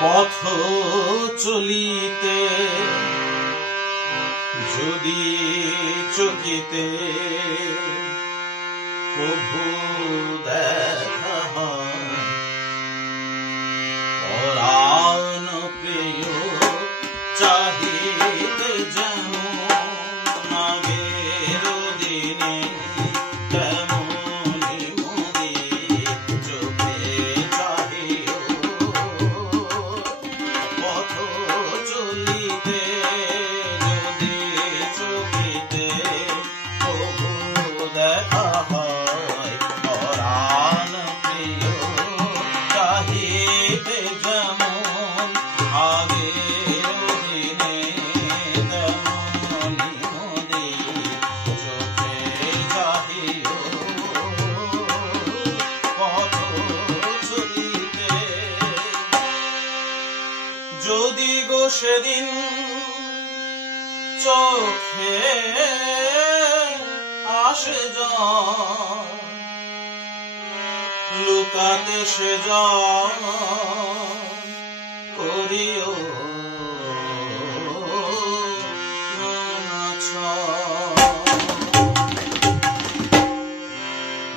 পথ চলিতে যদি চকিতে প্রভু দেখা হয়, পরাণ প্রিয় চাহিতে যেমন আগের দিনে তেমনি মোদি চোখে চাহিও। পথ চলিতে যদি চকিতে প্রভু দেখা হয়, পরাণ প্রিয় চাহিতে যেমন আগের দিনে তেমনি মোদি চোখে চাহিও। পথ চলিতে যদি গো সেদিন চোখে আসে যায়, লুকাতে সে যায় করিও না ছাড়।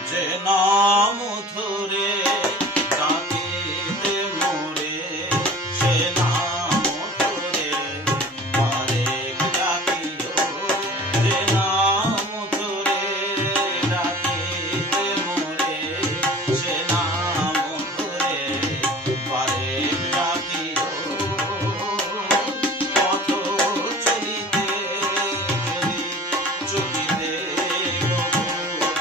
যে নাম ধরে ডাকিতে মোরে, সে নাম ধরে আরেক ডাকিও। যে নাম ধরে ডাকিতে মোরে, সে নাম ধরে আরেক ডাকিও। পথ চলিতে যদি চকিতে প্রভু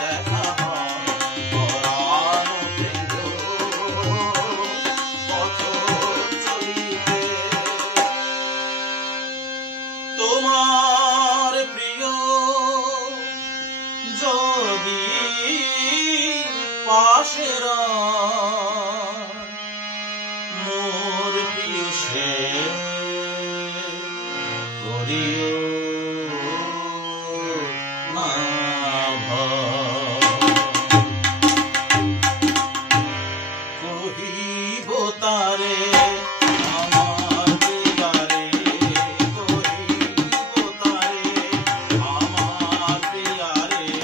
দেখা হয়, পরাণ প্রিয়। পথ চলিতে তোমার প্রিয় যদি পাশে রয়, মোর প্রিয় সে করিও না ভয়। কহিব তারে আমার প্রিয়ারে, কহিব তারে আমার প্রিয়ারে,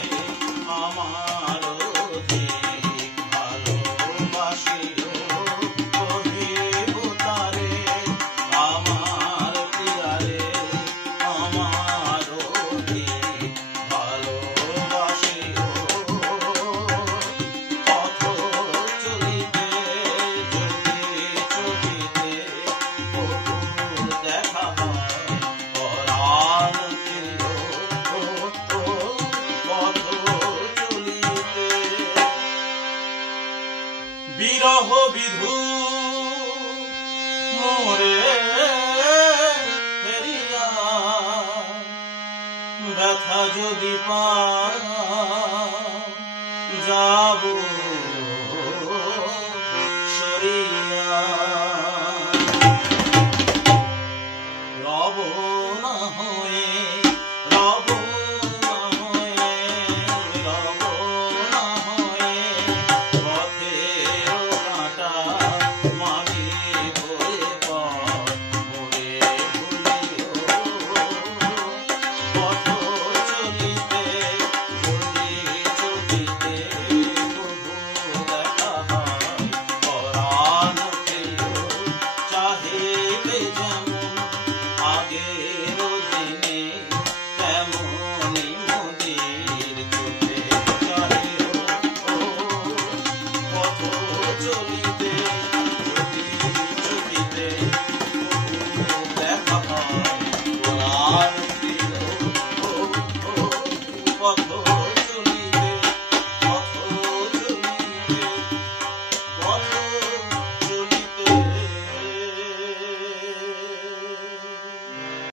আমার অধিক ভালোবাসিও। কহিব তারে আমার প্রিয়ারে, আমার অধিক ভালোবাসিও। পথ চলিতে যদি চকিতে প্রভু দেখা হয়, পরাণ প্রিয়। পথ চলিতে বিরহ বিধু মোরে ফেরিয়া, ব্যথা যদি পায়